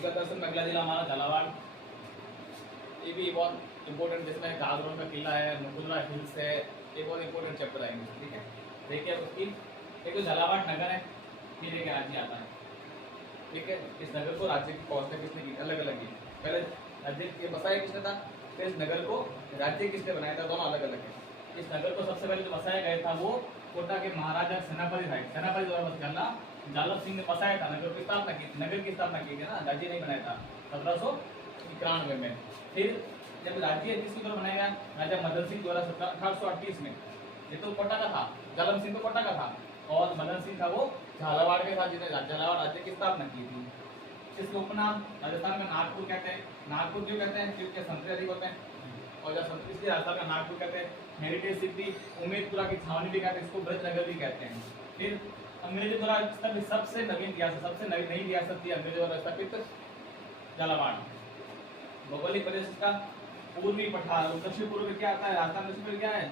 इसका दरअसल में अगला जिला हमारा झालावाड़, ये भी बहुत इंपॉर्टेंट, जिसमें गागरोन का किला है, मुकुंदरा हिल्स है, ये बहुत इंपॉर्टेंट चैप्टर आएंगे। ठीक है, देखिए उसकी एक तो झालावाड़ नगर है, फिर एक राज्य आता है। ठीक है, इस नगर को राज्य की व्यवस्था किसने की? अलग अलग की। पहले राज्य के बसाया किसने था, फिर इस नगर को राज्य किसने बनाया था, दोनों अलग अलग है। इस नगर को सबसे पहले जो बसाया गया था वो कोटा के महाराजा सेनापति था, सेनापति द्वारा बसाया, जालप सिंह ने बसाया था। नगर की स्थापना की, नगर की स्थापना की थी ना, राज्य नहीं बनाया था 1791 में। फिर जब राज्य किसके द्वारा बनाया गया, राजा मदन सिंह द्वारा 1838 में। ये तो कोटा का था, जालम सिंह तो कोटा का था, और मदन सिंह था वो झालावाड़ के साथ, जिसने झालावाड़ राज्य की स्थापना की थी। इसके उपनाम राजस्थान का नागपुर कहते हैं। नागपुर क्यों कहते हैं? क्योंकि संतरे अधिक होते हैं, और जब संतरे इसलिए राजस्थान का नागपुर कहते हैं। हेरिटेज सिटी उम्मेदपुरा की छावनी भी कहते हैं, इसको ब्रजनगर भी कहते हैं। फिर अंग्रेजों द्वारा स्थापित सबसे नवीन रियासत, सबसे नई रियासत थी अंग्रेजों द्वारा स्थापित झालावाड़। भौगोलिक प्रदेश इसका पूर्वी पठार, दक्षिण पूर्व में क्या आता है, राजस्थान दक्षिण पूर्व क्या है,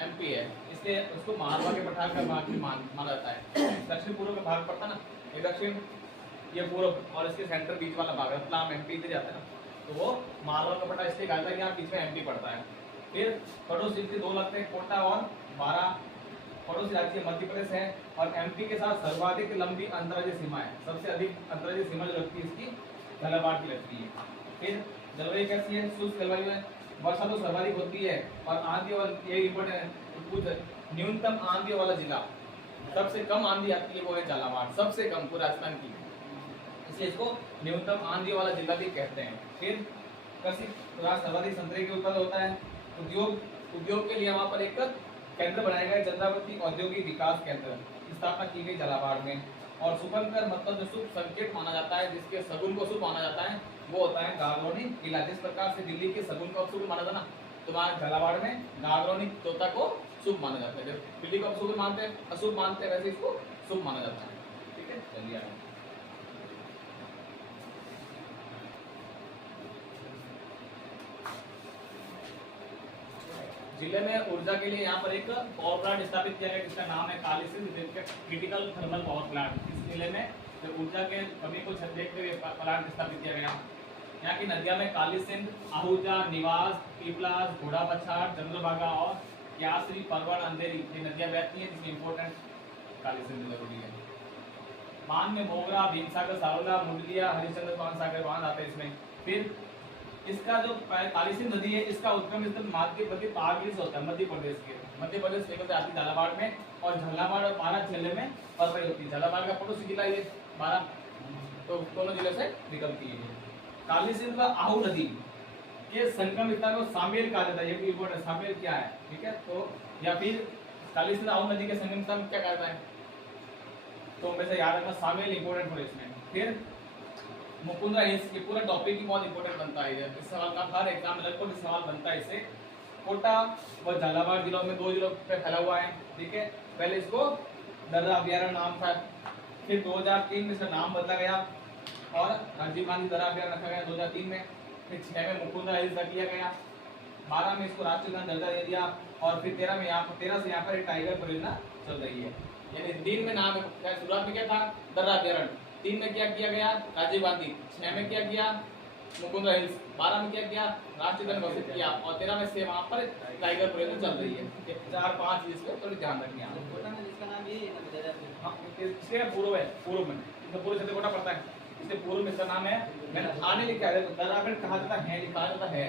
एमपी है, इसलिए उसको मालवा के पठार का भाग भी माना जाता है। दक्षिण पूर्व का भाग पड़ता ना, ये दक्षिण, ये पूर्व, और इसके सेंटर बीच वाला भाग रतलाम एमपी इधर जाता है ना, तो वो मालवा का पठार इसलिए कहता है कि यहाँ बीच में एमपी पड़ता है। फिर पड़ोसी के दो लगते हैं, कोटा और 12 पड़ोसी राज्य मध्य प्रदेश है, और एमपी के साथ सर्वाधिक लंबी अंतर्राज्यीय सीमा है। सबसे अधिक अंतर्राज्यीय सीमा जो लगती है इसकी झालावाड़ की लगती है। फिर जलवायु कैसी है, शुष्क जलवायु है, वर्षा तो सर्वाधिक होती है, और आंधी, और ये इम्पोर्टेंट, न्यूनतम आंधी वाला जिला, सबसे कम आंधी आती है वो है झालावाड़, सबसे कम पूरे राजस्थान की, इसलिए इसको न्यूनतम आंधी वाला जिला भी कहते हैं। फिर कृषि सर्वाधिक संतरे के उत्पादन होता है। उद्योग के लिए वहाँ पर एक केंद्र बनाया गया, चंद्रावती औद्योगिक विकास केंद्र की स्थापना की गई झालावाड़ में। और शुभंकर मतलब जो शुभ संकेत माना जाता है, जिसके सगुन को शुभ माना जाता है, वो होता है गागरोनी किला। जिस प्रकार से दिल्ली के सगुन को शुभ माना था ना, तो वहाँ झालावाड़ में गागरोनी तोता को शुभ माना जाता है। जब दिल्ली को शुभ मानते हैं, अशुभ मानते हैं, वैसे इसको शुभ माना जाता है। ठीक है, चलिए आगे। जिले में ऊर्जा के लिए यहाँ पर एक पावर प्लांट स्थापित किया गया, जिसका नाम है Kalisindh critical thermal power plant. इस जिले में जो ऊर्जा के कमी को देखते हुए प्लांट स्थापित किया गया। यहाँ की नदियाँ में कालीसिंध, आहूजा, निवास, पीपलास, घोड़ा पछाड़, चंद्रभागा और क्यासरी, परवड़, अंधेरी, ये नदियाँ बहती हैं, जिसमें इंपॉर्टेंट कालीसिंध जरूरी है। बांध में मोगरा, भीमसागर, सारोला, मुंडलिया, हरिश्चंद्र पान सागर बांध आते हैं इसमें। फिर इसका जो कालीसिंध नदी है, इसका उद्गम स्थल मध्य प्रदेश पागली से होता है, मध्य प्रदेश के, मध्य प्रदेश से आती झालावाड़ में, और झालावाड़ और 12 जिले में परवाही होती है। झालावाड़ का पड़ोसी जिला ये 12, तो दोनों जिले से निकलती है। कालीसिंध व आहू नदी के संगम स्थान को सामेल कहा जाता है, ये भी इम्पोर्टेंट, सामेल क्या है, ठीक है, तो या फिर कालीसिंध आहू नदी के संगम स्थान क्या कहता है, तो वैसे याद रखना, सामेल इंपॉर्टेंट हो इसमें। फिर मुकुंदरा हिल्स, ये पूरा टॉपिक ही बहुत इंपॉर्टेंट बनता है। इस सवाल का हर एग्जाम में लगभग सवाल बनता है इससे। कोटा व झालावाड़ जिलों में 2 जिलों पे फैला हुआ है। ठीक है, पहले इसको दर्रा अभ्यारण्य नाम था, फिर 2003 में इसका नाम बदला गया और राजीव गांधी दर्रा अभ्यारण्य रखा गया 2003 में। फिर 6 में मुकुंदरा हिल्स रख लिया गया, 12 में इसको राष्ट्रीय उद्यान दर्जा दे दिया, और फिर 13 में यहाँ पर 13 से यहाँ पर एक टाइगर परियोजना चल रही है। यानी 3 में नाम शुरुआत में क्या था, दर्रा अभ्यारण्य, 3 में क्या किया गया, राजीव गांधी, 6 में क्या किया, मुकुंदरा हिल्स, 12 में क्या किया, राष्ट्रीय उद्यान घोषित किया, और 13 में से वहाँ पर टाइगर परियोजना चल रही है। 4-5 इसको थोड़ी ध्यान रखिए। इसके पूर्व है, पूर्व में पूर्व से कोटा पड़ता है, इससे पूर्व में इसका नाम है, मैंने थाने लिखा है, दर्रागढ़ कहा जाता है, लिखा जाता है,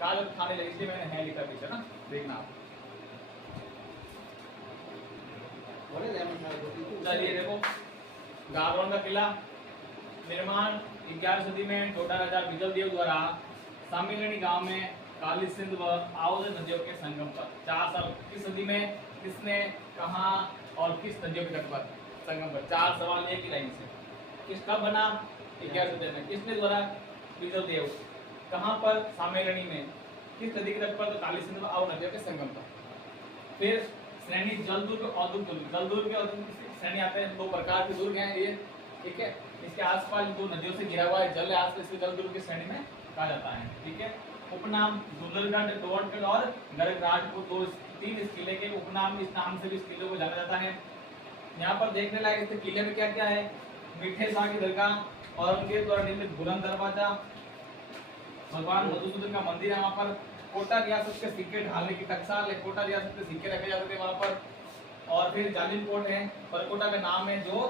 कहा जाता थाने लगे, इसलिए मैंने है लिखा पीछे ना, देखना आप। चलिए देखो, गागरोन का किला निर्माण 11वीं सदी में छोटा राजा बिजलदेव द्वारा सामिलनी गांव में कालीसिंध व आओज नदियों के संगम पर 4 साल, किस सदी में, किसने, कहां और किस नदियों के तट पर संगम पर, 4 सवाल एक ही लाइन से। किस कब बना, 11वीं सदी में, किसने द्वारा, बिजलदेव, कहां पर, सामेलनी में, किस नदी के तट पर, तो कालीसिंध व आओज नदियों के संगम पर। फिर श्रेणी जल दुर्ग और दुर्ग दुर्ग, जल दुर्ग और श्रेणी आते हैं, 2 प्रकार के दुर्ग हैं ये। ठीक है, इसके आसपास 2 नदियों से घिरा हुआ है, जल है आसपास, इसके जल दुर्ग की श्रेणी में कहा जाता है। ठीक है, उपनाम दुल्लरगढ़, टोटगढ़ और गढ़राजपुर, 3 इस किले के उपनाम, इस नाम से भी इस किले को जाना जाता है। यहाँ पर देखने लायक इस किले में क्या क्या है, मीठे शाह की दरगाह और उनके द्वारा निर्मित बुलंद दरवाजा, भगवान मधुसूदन का मंदिर है वहाँ पर। कोटा रियासत के सिक्के ढालने की टकसाल है, कोटा रियासत के सिक्के रखे जाते थे वहाँ पर। और फिर जालिम कोट है, परकोटा का नाम है जो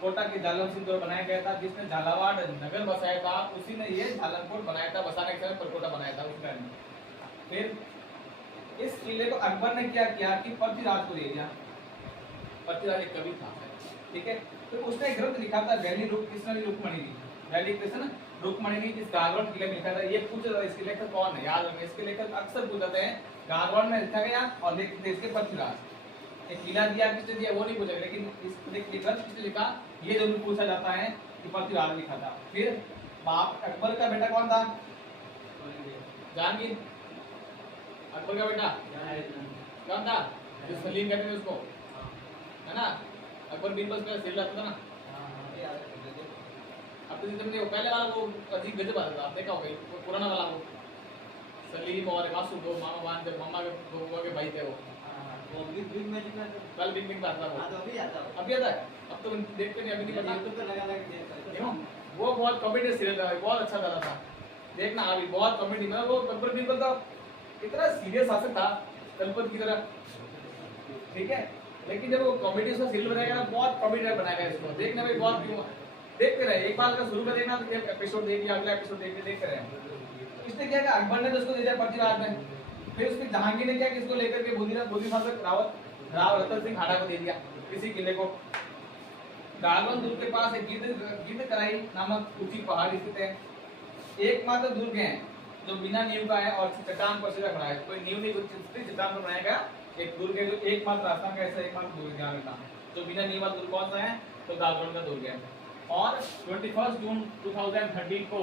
कोटा के जालम सिंह द्वारा बनाया गया था, जिसने झालावाड़ नगर बसाया था, उसी ने ये झालम कोट बनाया था, बसाने के समय परकोटा बनाया था उस टाइम। फिर इस किले को अकबर ने क्या किया कि पृथ्वीराज को दे दिया। पृथ्वीराज एक कवि था, ठीक है। तो उसने एक ग्रंथ लिखा था वैली कृष्ण रुक्मणी, वैली कृष्ण रुक्मणी इस गागवाड़ किले में लिखा था। ये पूछा था इसके लेखक कौन है, याद रखना इसके लेखक अक्सर पूछते हैं। गागवाड़ में लिखा गया और इसके पृथ्वीराज। एक किला दिया किसने दिया वो नहीं पूछा, लेकिन इस ग्रंथ किसने लिखा ये जरूर पूछा जाता है कि पृथ्वीराज लिखा था। फिर बाप अकबर का बेटा कौन था, जहांगीर। अकबर का बेटा कौन था, जो सलीम कहते हैं उसको, है ना। अकबर बीरबल का सिर लगता था ना। अब तो देखो पहले वाला वो अजीब गजब आता था, देखा होगा वो पुराना वाला, वो सलीम और वासु दो मामा बान थे, मामा के दो बुआ के भाई थे वो बिग मैजिक में कल बिग बिग आता था वो। अभी आता है अब तो देखते नहीं, अभी नहीं पता यूट्यूब पे लगा क्यों। वो बहुत कॉमेडी सीरियल था, बहुत अच्छा था देखना अभी, बहुत कॉमेडी। मतलब वो अकबर बीरबल का इतना सीरियस शासक था तलपत की तरह, ठीक है। लेकिन जब वो कॉमेडी उसका सीरियल बनाएगा ना, बहुत कॉमेडी बनाएगा इसको, देखने में बहुत क्यों देखते रहे। एक बार का शुरू में देखना तो एपिसोड देखिए, अगला एपिसोड देखते रहे। इसने क्या किया, अकबर ने तो उसको दे दिया पृथ्वीराज में। फिर उसके जहांगीर ने क्या कि इसको लेकर के बुद्धिशासक राव रतन सिंह हाड़ा को दे दिया किसी किले को। गालवन दुर्ग के पास एक गिद्ध कराई नामक ऊंची पहाड़ स्थित है। एकमात्र दुर्ग है जो बिना नींव का है और चट्टान पर सीधा खड़ा है, कोई नींव नहीं, चट्टान पर बनाया गया एक दुर्ग है, जो एकमात्र रास्ता का ऐसा एकमात्र दुर्ग ध्यान रखना। तो बिना नींव वाला दुर्ग कौन सा है, तो गालवन का दुर्ग है। और 21 जून 2013 को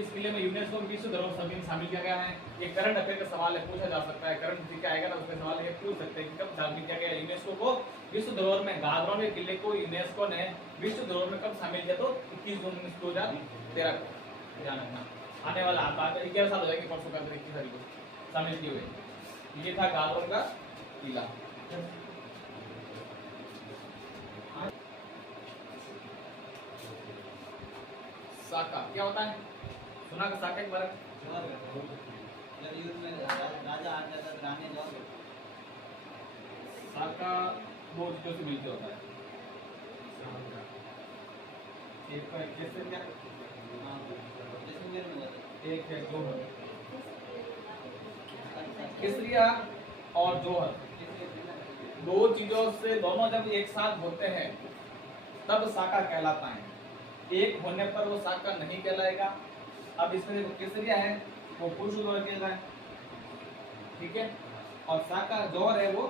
इस किले में यूनेस्को की विश्व धरोहर सूची में शामिल किया गया है। ये करंट अफेयर का सवाल है, पूछा जा सकता है, करंट जी का आएगा ना उसमें सवाल ये पूछ सकते हैं कि कब शामिल किया गया यूनेस्को को विश्व धरोहर में। गागरोन के किले को यूनेस्को ने विश्व धरोहर में कब शामिल किया, तो 21 जून 2013 को। ध्यान रखना आने वाला आता है 11 साल हो जाएंगे परसों का 21 तारीख को शामिल किए हुए। ये था गागरोन का किला। साका क्या होता है, सुना का साका एक बार जब युद्ध में राजा आ जाता है रानी जाओ। साका दो चीजों से मिलकर होता है, एक का केसर क्या, एक है जोहर, केसरिया और जोहर दो चीजों से दोनों जब एक साथ होते हैं तब साका कहलाता है। एक होने पर वो साका नहीं कहलाएगा। अब इसमें देखो केसरिया है वो पुरुष द्वारा किया जाता है, ठीक है, और साका जोहर है वो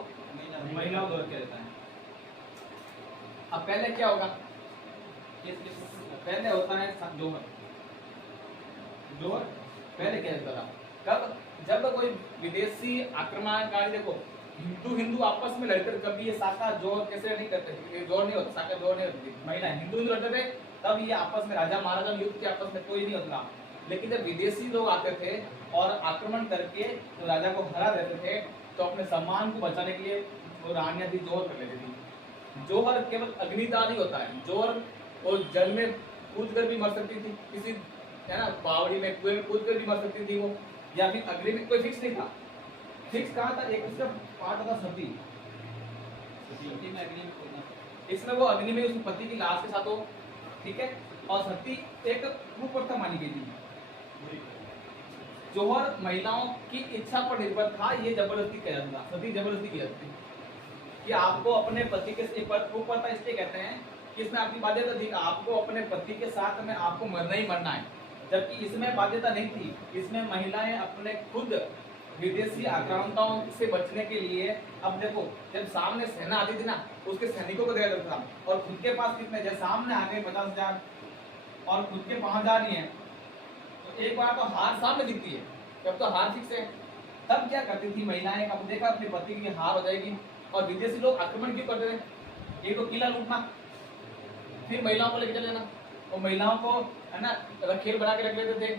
महिलाओं द्वारा किया जाता है। अब पहले क्या होगा, पहले होता है जोहर, जोहर पहले किया जाता था कब, जब कोई विदेशी आक्रमणकारी, देखो हिंदू आपस में लड़कर कभी ये साका जोहर कैसे नहीं करते, जोहर नहीं होता, साका जोहर नहीं होती, महिला हिंदू लड़ते थे तब ये आपस में राजा महाराजा युद्ध के आपस में कोई नहीं होता। लेकिन जब विदेशी लोग आते थे और आक्रमण करके तो राजा को हरा देते थे तो अपने सम्मान को बचाने के लिए वो रानियां थी जोहर कर लेती थी। जोहर केवल अग्निदान ही होता है, जोहर और जल में कूद कर भी मर सकती थी, किसी है ना बावड़ी में कुएं में कूद कर भी मर सकती थी वो, या फिर अग्नि में कोई फिक्स नहीं था। फिक्स कहाँ था, एक उसका पार्ट था सती, इसमें वो अग्नि में उसके पति की लाश के साथ हो, ठीक है, और सती एक कुप्रथा मानी गई थी। जोहर महिलाओं की इच्छा पर निर्भर था, ये जबरदस्ती किया जाता था, सती जबरदस्ती की जाती थी कि आपको अपने पति के कुप्रथा इसलिए कहते हैं कि इसमें आपकी बाध्यता थी, आपको अपने पति के साथ में आपको मरना ही मरना है, जबकि इसमें बाध्यता नहीं थी। इसमें महिलाएं अपने खुद विदेशी आक्रामकों से बचने के लिए, अब देखो जब सामने सेना आती थी ना उसके सैनिकों को दिया जाता था, और खुद के पास कितने, जब सामने आ गए 50,000 और खुद के 5,000 ही हैं, तो एक बार तो हार सामने दिखती है, जब तो हार फिक्स है, तब क्या करती थी महिलाएं, अब देखा अपने पति की हार हो जाएगी, और विदेशी लोग आक्रमण क्यों करते थे, एक तो किला लूटना, फिर महिलाओं को लेकर चले जाना, और महिलाओं को है ना रखेल बना के रख लेते थे,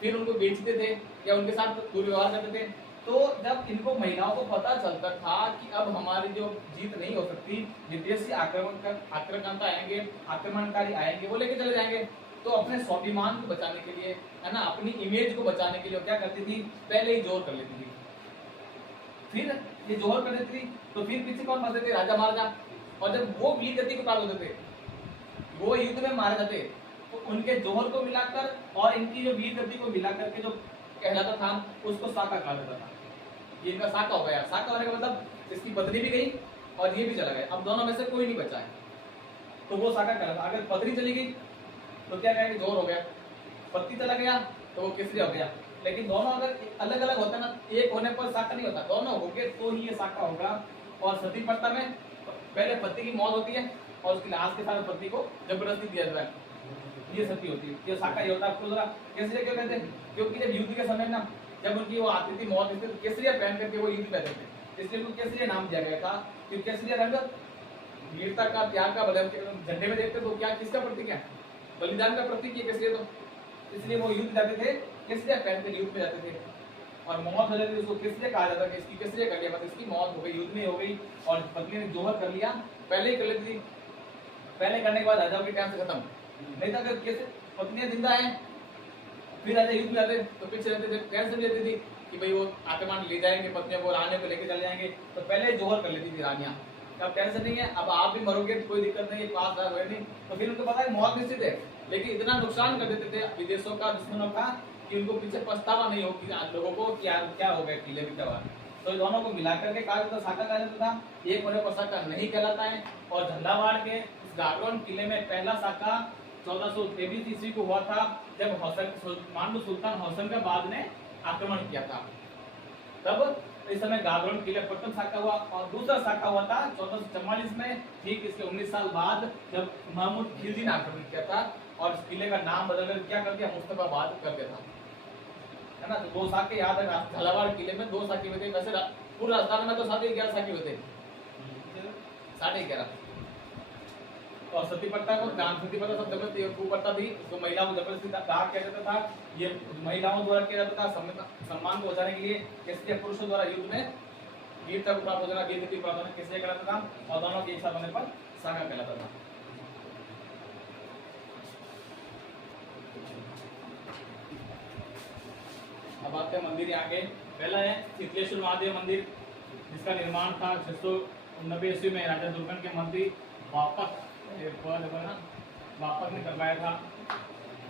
फिर उनको बेचते थे या उनके साथ दुर्व्यवहार करते थे, तो जब इनको महिलाओं को पता चलता था कि अब हमारी जो जीत नहीं हो सकती, विदेशी आक्रमणकर्ता आएंगे, आक्रमणकारी आएंगे, वो लेके चले जाएंगे, तो अपने स्वाभिमान को बचाने के लिए, है ना, अपनी इमेज को बचाने के लिए क्या करती थी, पहले ही जोर कर लेती थी। फिर ये जोहर कर देती थी तो फिर पीछे कौन फंसते थे, राजा महाराजा। और जब वो वीर गति को प्राप्त होते थे, वो युद्ध में मारे जाते, तो उनके जोहर को मिलाकर और इनकी जो वीर गति को मिलाकर के जो कहलाता था, उसको साका कहा जाता था। ये इनका साका हो गया। साका होने का मतलब इसकी पत्नी भी गई और ये भी चला गया, अब दोनों में से कोई नहीं बचा है, तो वो साका कहलाता। अगर पत्नी चली गई तो क्या कहेंगे, जोहर हो गया। पति चला गया तो वो केसरी हो गया। लेकिन दोनों अगर अलग अलग होता ना, एक होने पर साका नहीं होता, दोनों हो गए तो ही ये साका होगा। और सती प्रथा में पहले पति की मौत होती है और उसके लाश के साथ पति को जबरदस्ती दिया जाता है, ये सती होती है। ये साका ये होता है। आपको जरा केसरिया क्यों कहते हैं, क्योंकि जब युद्ध के समय ना, जब उनकी वो आती थी मौत, तो केसरिया पहन करके वो युद्ध करते थे, इसलिए उनको केसरिया नाम दिया गया था। क्योंकि केसरिया रंग वीरता का, त्याग का, झंडे में देखते तो क्या किसका प्रतीक है, बलिदान का प्रतीक है केसरिया। तो इसलिए वो युद्ध जाते थे, केसरिया पहन कर युद्ध में जाते थे। और मौत हो जाती थी उसको केसरिया कहा जाता था, इसकी केसरिया कर लिया, मतलब इसकी मौत हो गई, युद्ध में हो गई। और पत्नी ने जोहर कर लिया, पहले ही कर लेती थी, पहले करने के बाद राजाओं के टाइम से खत्म। नहीं था अगर कैसे पत्नियां जिंदा है फिर राजा युद्ध में जाते तो पीछे रहते थे, टेंशन लेती थी कि भाई वो आक्रमण ले जाएंगे, पत्नियों को रानियों को लेके चले जाएंगे, तो पहले जोहर कर लेती थी रानियां। अब टेंशन नहीं है, अब आप भी मरोगे तो कोई दिक्कत नहीं है, पास हुए नहीं, तो फिर उनको पता है मौत निश्चित है। लेकिन इतना नुकसान कर देते थे विदेशों का, दुश्मनों का, कि उनको पीछे पछतावा नहीं हो कि लोगों को कि यार क्या हो गया किले में क्या हुआ। तो दोनों को मिलाकर के कहा जाता, साका कहा जाता था। एक होने पर साका नहीं कहलाता है। और झंडावाड़ के इस गागरोन किले में पहला साका 1423 ईस्वी को हुआ था, जब मांडू सुल्तान होशंगाबाद ने आक्रमण किया था। तब इस समय गागरोन किले प्रथम साका हुआ। और दूसरा साका हुआ था 1444 में, ठीक इसके 19 साल बाद, जब महमूद खिलजी ने आक्रमण किया था और इस किले का नाम बदलकर क्या कर दिया, मुस्तफाबाद कर दिया था, है ना। तो दो साके याद है, झालावाड़ किले में 2 साके हुए थे। वैसे पूरे राजस्थान में तो 11.5 साके हुए थे, 11.5। और सती प्रथा को दान सती प्रथा सब जबरदस्ती कुप्रथा थी, उसको महिलाओं को जबरदस्ती दाह किया जाता था। ये महिलाओं द्वारा किया जाता था, सम्मान को बचाने के लिए। इसलिए पुरुषों द्वारा युद्ध में वीरता को प्राप्त हो जाना, वीर गति प्राप्त होना किससे कहलाता था, और दोनों के एक साथ होने पर साका कहलाता था। अब आते हैं मंदिर आगे। पहला है शीतलेश्वर महादेव मंदिर, जिसका निर्माण था 690 ईस्वी में राजा दुर्गन के मंत्री वापक ने करवाया था।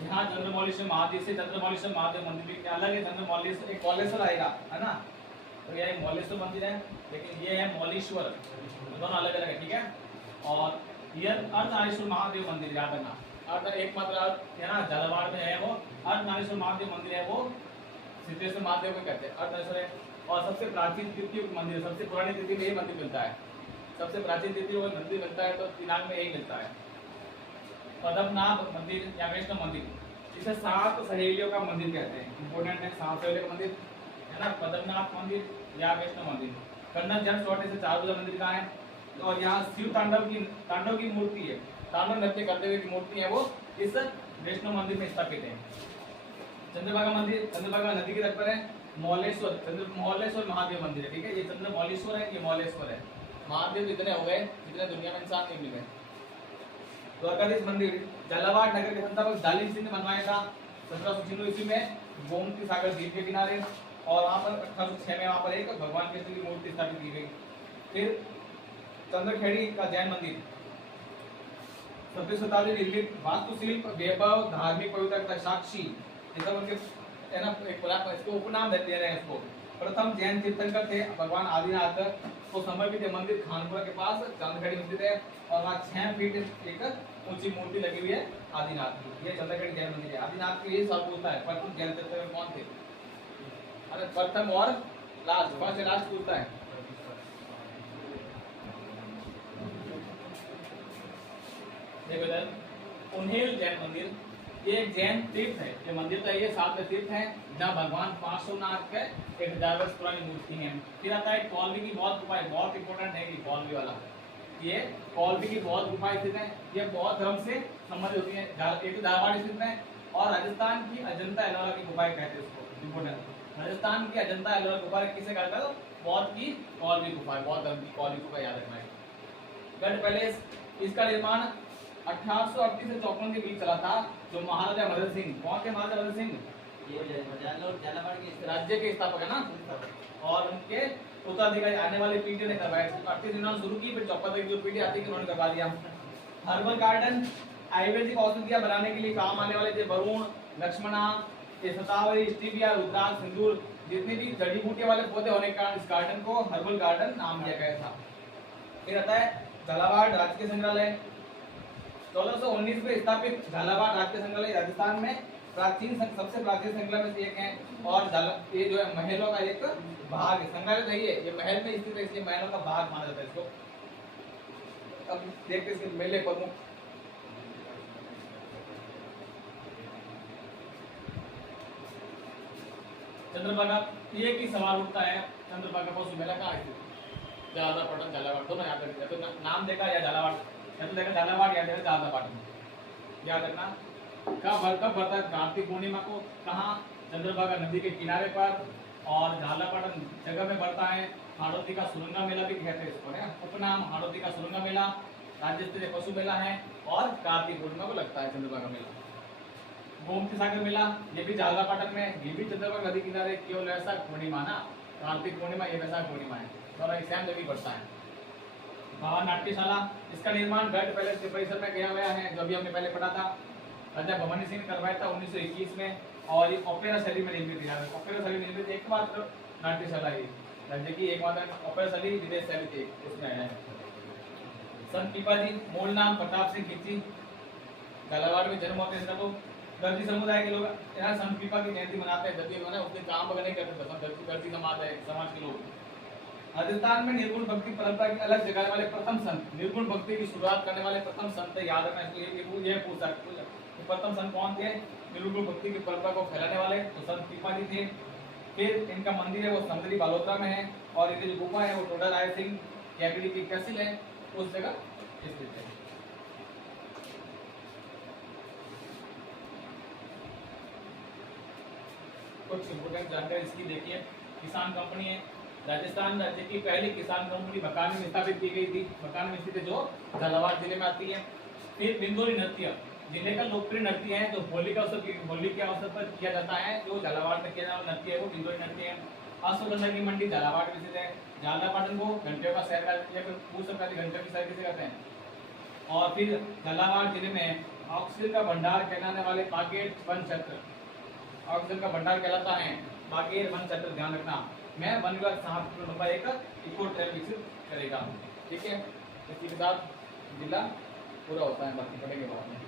यहाँ चंद्रमौलीश्वर महादेव से चंद्रमौलीश्वर महादेव मंदिर भी अलग है। चंद्रमौलीश्वर एक मौलेश्वर आएगा, है ना, तो यह मौलेश्वर मंदिर है, लेकिन ये है मौलीश्वर, दोनों अलग अलग है, ठीक है। और ये अर्धनारीश्वर महादेव मंदिर याद रखना, अर्ध एकमात्र है ना, झालावाड़ में है वो अर्धनारीश्वर महादेव मंदिर है, वो सिद्धेश्वर महादेव को कहते हैं अर्धनारीश्वर है। और सबसे प्राचीन तिथि मंदिर, सबसे पुरानी तिथि में यही मंदिर मिलता है, सबसे प्राचीन तिथि में मंदिर मिलता है, तो दिनांक में यही मिलता है। पद्मनाभ मंदिर या वैष्णव मंदिर, इसे 7 सहेलियों का मंदिर कहते हैं, इंपोर्टेंट है, 7 सहेलियों का मंदिर, है ना, पद्मनाभ मंदिर या वैष्णव मंदिर। कन्नड़ जन चौटे से 4 बजा मंदिर का है। और यहाँ शिव तांडव की मूर्ति है, तांडव नृत्य करते हुए की मूर्ति है, वो इस वैष्णव मंदिर में स्थापित है। चंद्रभागा मंदिर चंद्रभागा नदी के तट पर है। मौलेश्वर महादेव मंदिर है, ठीक है, ये चंद्रमौलीश्वर है, ये मौलेश्वर है। महादेव इतने हो गए जितने दुनिया में इंसान नहीं मिले। द्वारकाधीश मंदिर झालावाड़ नगर के संस्थापक जालिम सिंह ने बनवाया था 1796 ईस्वी में, गोमती सागर झील के किनारे। और वहाँ पर 1806 में वहाँ पर एक भगवान कृष्ण की मूर्ति स्थापित की गई। फिर चंद्रखेड़ी का जैन मंदिर 17वीं शताब्दी निर्मित, वास्तुशिल्प वैभव, धार्मिक पवित्रता साक्षी, ये सब उनके है ना, इसको उपनाम देते हैं इसको। प्रथम जैन तीर्थंकर थे भगवान आदिनाथ को समर्पित है मंदिर, खानपुरा के पास चंद्रखेड़ी मंदिर है। और वहाँ 6 फीट एक ऊंची मूर्ति लगी हुई है आदिनाथ की, ये चंद्रखेड़ी जैन मंदिर है। आदिनाथ की ये सवाल पूछता है प्रथम जैन तीर्थंकर कौन थे, अरे प्रथम और लास्ट, फर्स्ट से लास्ट पूछता है। उन्हेल जैन मंदिर, ये एक जैन तीर्थ है, ये मंदिर का ये 7 तीर्थ है, जहाँ भगवान पार्श्वनाथ के 1000 वर्ष पुरानी मूर्ति है। फिर आता है कौलवी की बौद्ध गुफा, बहुत इंपॉर्टेंट है कि कौलवी वाला, ये कौलवी की बौद्ध गुफा स्थित है, ये बौद्ध धर्म से संबंधित होती है। एक धारवाड़ स्थित है। और राजस्थान की अजंता एलोरा की गुफाएं कहते हैं इसको, इंपॉर्टेंट। राजस्थान की अजंता एलोरा गुफा किसे कहा जाता है? बौद्ध की कौल की गुफा है, बौद्ध धर्म की कौल की गुफा, याद रखना है। गढ़ पैलेस, इसका निर्माण 1838 से 54 के बीच चला था। जो महाराजा मदन सिंह, कौन थे महाराजा मदन सिंह? ये झालावाड़ के राज्य के स्थापक है ना, और उनके उत्तराधिकारी आने वाली पीढ़ी ने करवाया। 38 इन्होंने शुरू की, फिर 54 की जो पीढ़ी आती है उन्होंने करवा दिया। हर्बल गार्डन, आयुर्वेदिक औषधियां बनाने के लिए काम आने वाले थे वरुण, लक्ष्मणा, ये शतावरी, स्टीविया, रुद्राक्ष, सिंदूर, जितनी भी जड़ी बूटी वाले पौधे होने के कारण इस गार्डन को हर्बल गार्डन नाम दिया गया था। फिर आता है झालावाड़ राजकीय संग्रहालय। 1419 में स्थापित झालावाड़ राजकीय संग्रहालय राजस्थान में सबसे प्राचीन संग्रहालय में से एक है। और ये जो है महलों का एक भाग है, संग्रहालय नहीं है, ये महल में स्थित है, इसलिए महलों का भाग माना जाता है इसको। अब देखते हैं इसके मेले प्रमुख। चंद्रभागा, ये की सवाल उठता है, चंद्रभागा पशु मेला कहाँ है? झालावाड़, झालावाड़ दोनों याद रखिए, तो नाम देखा या झालावाड़, या तो देखा झालावाड़ या देखा झालावाड़, याद रखना। कब बढ़ता है? कार्तिक पूर्णिमा को। कहाँ? चंद्रभागा नदी के किनारे पर, और झालावाड़ जगह में बढ़ता है। हाड़ौती का सुरंगा मेला भी कहते हैं इसको, है उपनाम हाड़ौती का सुरंगा मेला। राज्य स्तरीय पशु मेला है, और कार्तिक पूर्णिमा को लगता है चंद्रभागा मेला। गोमती सागर मेला, ये भी झालावाड़ में, ये भी चंद्रभागा नदी किनारे, केवल वैशाख पूर्णिमा ना, कार्तिक पूर्णिमा ये वैशाख पूर्णिमा है, दोनों एक सेम जगह पड़ता है। भवन नाट्यशाला, इसका निर्माण गढ़ पैलेस के परिसर में किया गया है, जो भी हमने पहले पढ़ा था। राजा भवानी सिंह ने करवाया था 1921 में, और ये ओपेरा शैली में निर्मित है। ओपेरा शैली निर्मित एकमात्र नाट्यशाला है राज्य की, एकमात्र ओपेरा शैली विदेश शैली थी, उसमें आया है। संत पीपाजी, मूल नाम प्रताप सिंह खिची, झालावाड़ में जन्म होते हैं। तो दर्जी समुदाय के लोग यहाँ संत पीपा की जयंती मनाते हैं, जबकि उन्होंने उसके काम वगैरह नहीं करते थे, दर्जी समाज के लोग। राजस्थान में निर्गुण भक्ति परंपरा की अलग जगाने वाले प्रथम संत, निर्गुण भक्ति की शुरुआत करने वाले प्रथम संत, याद रखना इसको, ये पूछा तो प्रथम संत कौन थे? निर्गुण भक्ति की परंपरा को फैलाने वाले तो संत पीपा जी थे। फिर इनका मंदिर है वो समदरी बालोतरा में है, और इनकी जो गुफा है वो टोडा राय सिंह कैकड़ी की तहसील है, उस जगह स्थित है। कुछ इंपोर्टेंट जानकारी इसकी देखिए। किसान कंपनी है, राजस्थान राज्य की पहली किसान कंपनी बकानी में स्थापित की गई थी, बकानी में स्थित है, जो झालावाड़ जिले में आती है। फिर बिंदोरी नृत्य, जिले का लोकप्रिय नृत्य है, जो होली के अवसर पर किया जाता है, जो झालावाड़ में किया जाने वाला नृत्य है वो बिंदोरी नृत्य है। अश्वगंधा की मंडी झालावाड़ में स्थित है। झालावाड़ को घंटियों का शहर या फिर पूछ सकता है घंटियों की शहर किसे कहते हैं। और फिर झालावाड़ जिले में ऑक्सीजन का भंडार कहलाने वाले बागेर वन क्षेत्र, ऑक्सीजन का भंडार कहलाता है बागेर वन क्षेत्र, ध्यान रखना। मैं वन विभाग 7 नंबर एक इको ट्रेल विकसित करेगा, ठीक है। इसी के साथ जिला पूरा होता है, बाकी पढ़ेंगे बाद में।